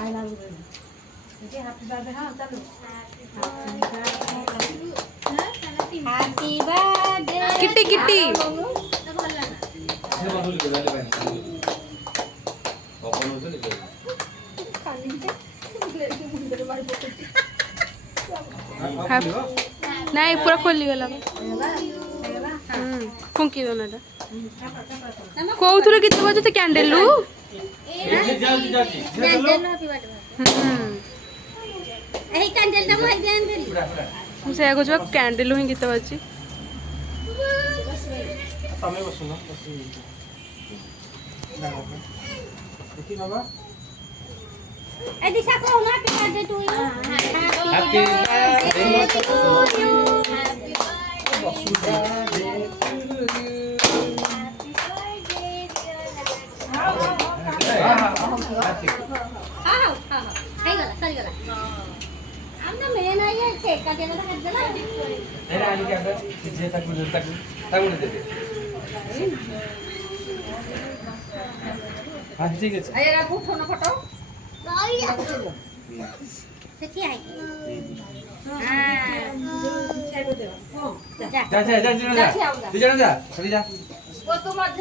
I love you ठीक है happy birthday हां चलो हैप्पी बर्थडे किट्टी किट्टी हे बदल के डाले भाई ओपन होते लेके नहीं पूरा खोली गला फुंकी दो ना कोउथुरे किते बजते कैंडल लू जल्दी जल्दी एही कैंडल ता मोहि देन देली से कुछ कैंडल ही किते बजी तमे बसुना बसी ना देखी बाबा ए दिशा को ना happy birthday to you happy birthday to you happy birthday हां सही गला हमने मेन आया केक काटेला तो कर देला तेरा आली क्या कर पीछे तक मुझे दे दे हां ठीक है आई राखो फोन फोटो सेठी आई जा जा जा जा जा जा जा जा वो तो मत